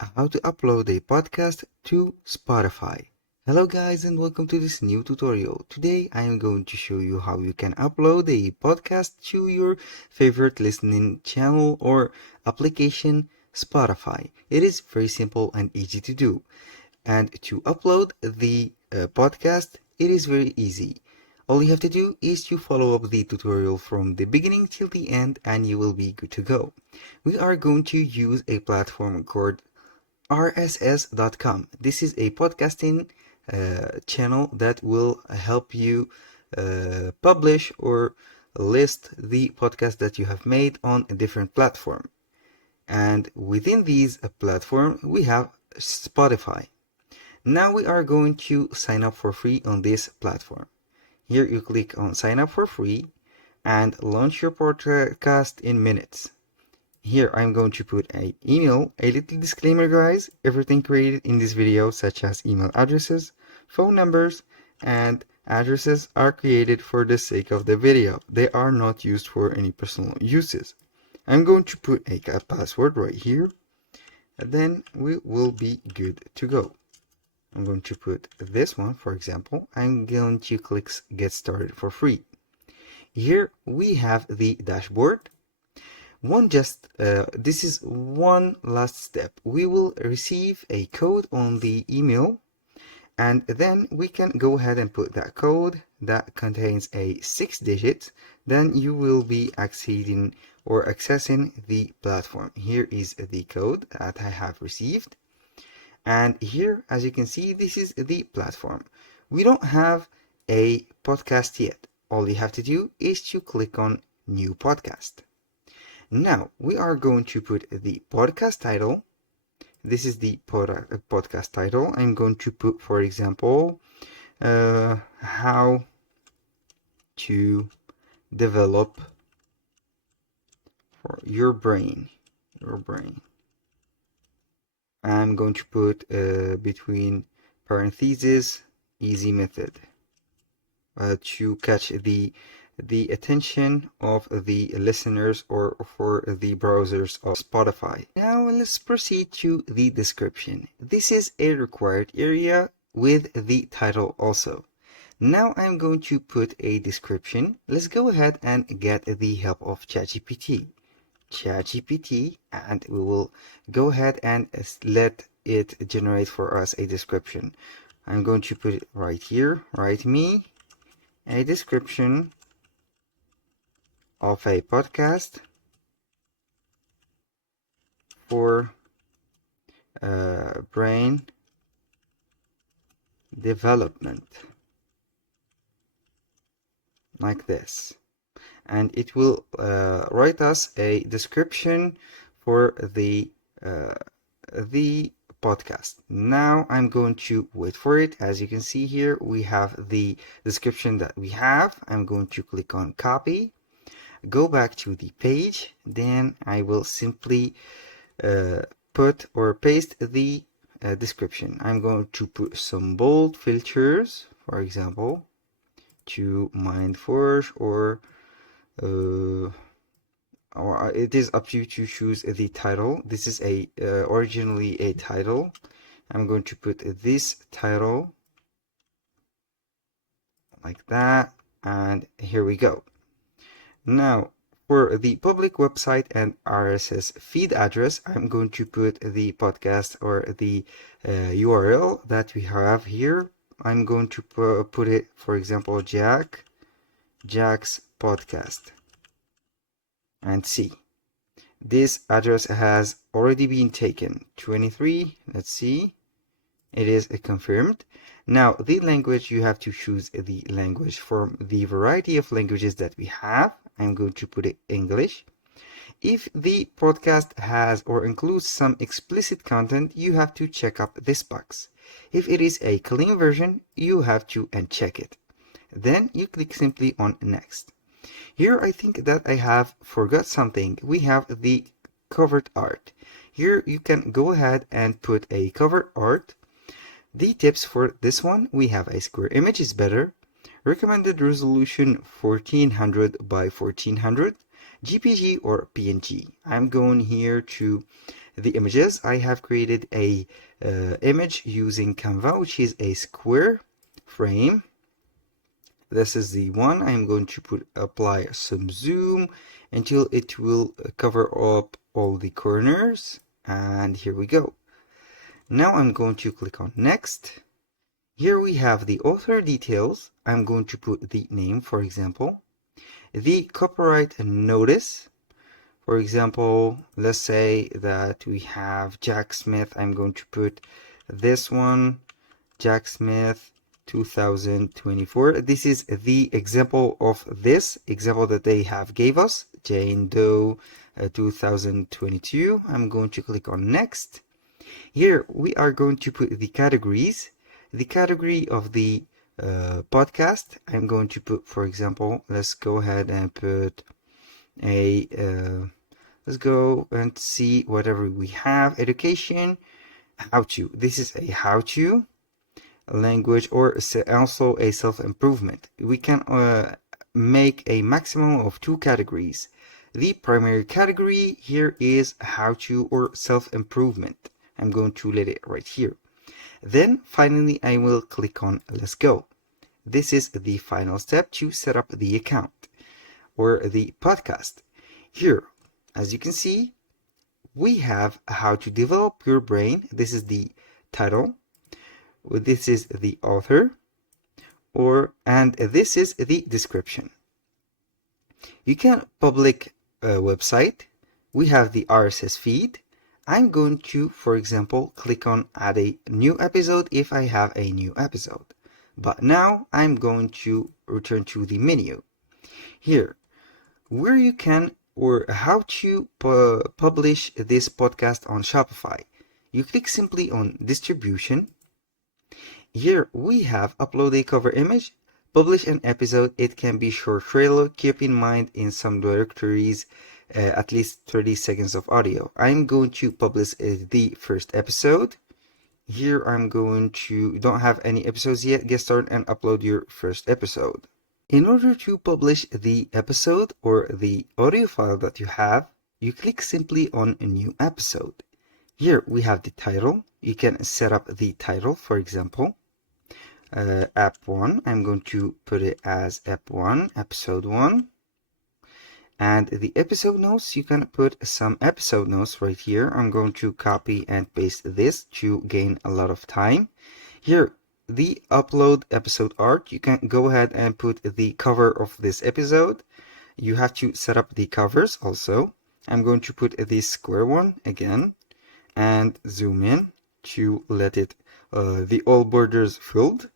How to upload a podcast to Spotify. Hello guys and welcome to this new tutorial. Today I am going to show you how you can upload a podcast to your favorite listening channel or application, Spotify. It is very simple and easy to do. And to upload the podcast, it is very easy. All you have to do is to follow up the tutorial from the beginning till the end and you will be good to go. We are going to use a platform called RSS.com. This is a podcasting channel that will help you publish or list the podcast that you have made on a different platform. And within these platform, we have Spotify. Now we are going to sign up for free on this platform. Here you click on sign up for free and launch your podcast in minutes. Here I'm going to put an email, a little disclaimer guys, everything created in this video such as email addresses, phone numbers, and addresses are created for the sake of the video. They are not used for any personal uses. I'm going to put a password right here, and then we will be good to go. I'm going to put this one, for example. I'm going to click get started for free. Here we have the dashboard. This is one last step. We will receive a code on the email and then we can go ahead and put that code that contains a 6 digits. Then you will be accessing the platform. Here is the code that I have received. And here, as you can see, this is the platform. We don't have a podcast yet. All you have to do is to click on new podcast. Now we are going to put the podcast title. This is the podcast title. I'm going to put, for example, how to develop for your brain. I'm going to put between parentheses easy method to catch the attention of the listeners or for the browsers of Spotify. Now let's proceed to the description. This is a required area with the title also. Now I'm going to put a description. Let's go ahead and get the help of ChatGPT. And we will go ahead and let it generate for us a description. I'm going to put it right here. Write me a description of a podcast for brain development, like this, and it will write us a description for the podcast. Now I'm going to wait for it. As you can see here, we have the description that we have. I'm going to click on copy, go back to the page, then I will simply put or paste the description. I'm going to put some bold filters, for example, to Mindforge, or it is up to you to choose the title. This is a originally a title. I'm going to put this title like that, and here we go. Now, for the public website and RSS feed address, I'm going to put the podcast or the URL that we have here. I'm going to put it, for example, Jack's podcast, and see. This address has already been taken. 23, let's see. It is confirmed. Now, the language, you have to choose the language from the variety of languages that we have. I'm going to put it English. If the podcast has or includes some explicit content, you have to check up this box. If it is a clean version, you have to uncheck it. Then you click simply on next. Here I think that I have forgot something. We have the cover art. Here you can go ahead and put a cover art. The tips for this one, we have a square image is better. Recommended resolution 1400 by 1400. JPG or PNG. I'm going here to the images. I have created a image using Canva, which is a square frame. This is the one. I'm going to apply some zoom until it will cover up all the corners. And here we go. Now I'm going to click on next. Here we have the author details. I'm going to put the name, for example, the copyright notice. For example, let's say that we have Jack Smith. I'm going to put this one, Jack Smith 2024. This is the example of this example that they have gave us, Jane Doe 2022. I'm going to click on next. Here we are going to put the categories. The category of the podcast, I'm going to put, for example, let's go ahead and put a let's go and see whatever we have. Education, how-to. This is a how-to, language, or also a self-improvement. We can make a maximum of 2 categories. The primary category here is how-to or self-improvement. I'm going to let it right here. Then finally I will click on let's go. This is the final step to set up the account or the podcast. Here, as you can see, we have how to develop your brain. This is the title. This is the author, and this is the description. You can public a website. We have the RSS feed. I'm going to, for example, click on add a new episode if I have a new episode. But now I'm going to return to the menu. Here, where you can or how to publish this podcast on Shopify. You click simply on distribution. Here we have upload a cover image, publish an episode. It can be short trailer. Keep in mind in some directories at least 30 seconds of audio. I'm going to publish the first episode. Here I'm going to, don't have any episodes yet, get started and upload your first episode. In order to publish the episode or the audio file that you have, you click simply on a new episode. Here we have the title. You can set up the title, for example, app 1. I'm going to put it as app 1, episode 1. And the episode notes, you can put some episode notes right here. I'm going to copy and paste this to gain a lot of time. Here, the upload episode art, you can go ahead and put the cover of this episode. You have to set up the covers also. I'm going to put this square one again and zoom in to let it the all borders filled.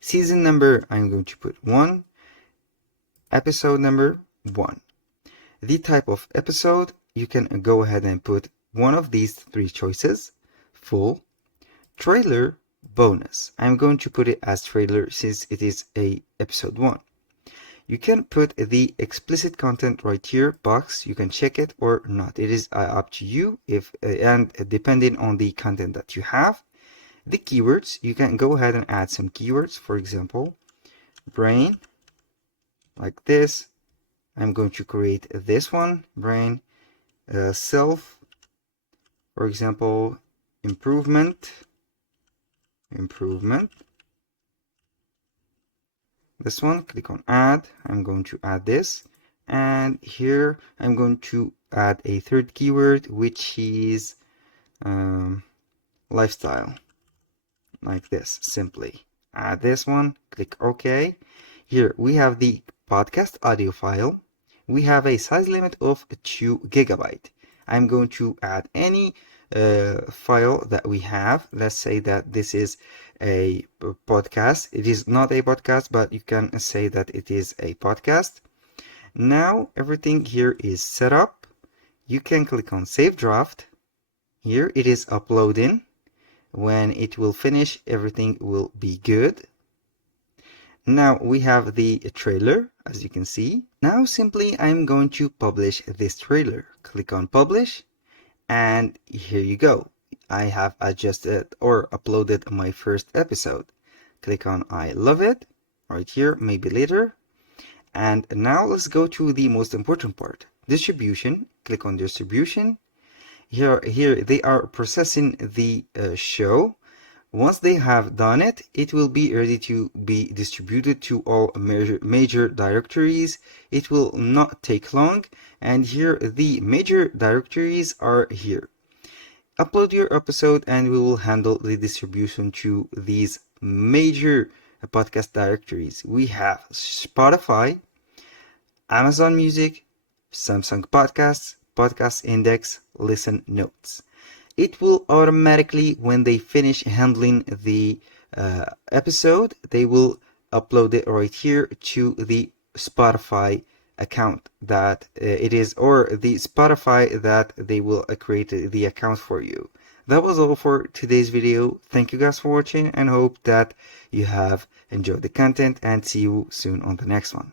Season number, I'm going to put 1. Episode number 1. The type of episode, you can go ahead and put one of these 3 choices: full, trailer, bonus. I'm going to put it as trailer since it is a episode 1. You can put the explicit content right here box. You can check it or not. It is up to you if and depending on the content that you have. The keywords, you can go ahead and add some keywords. For example, brain, like this. I'm going to create this one, brain, self, for example, improvement. This one, click on add. I'm going to add this, and here I'm going to add a third keyword, which is lifestyle, like this. Simply add this one, click OK. Here we have the podcast audio file. We have a size limit of 2 GB. I'm going to add any file that we have. Let's say that this is a podcast. It is not a podcast, but you can say that it is a podcast. Now everything here is set up. You can click on save draft. Here it is uploading. When it will finish, everything will be good. Now we have the trailer, as you can see. Now simply I'm going to publish this trailer. Click on publish, and here you go. I have adjusted or uploaded my first episode. Click on I love it right here, maybe later. And now let's go to the most important part, distribution. Click on distribution. Here they are processing the show. Once they have done it, it will be ready to be distributed to all major directories. It will not take long, and here the major directories are here. Upload your episode and we will handle the distribution to these major podcast directories. We have Spotify, Amazon Music, Samsung Podcasts, Podcast Index, Listen Notes. It will automatically, when they finish handling the episode, they will upload it right here to the Spotify account that it is, or the Spotify that they will create the account for you. That was all for today's video. Thank you guys for watching and hope that you have enjoyed the content, and see you soon on the next one.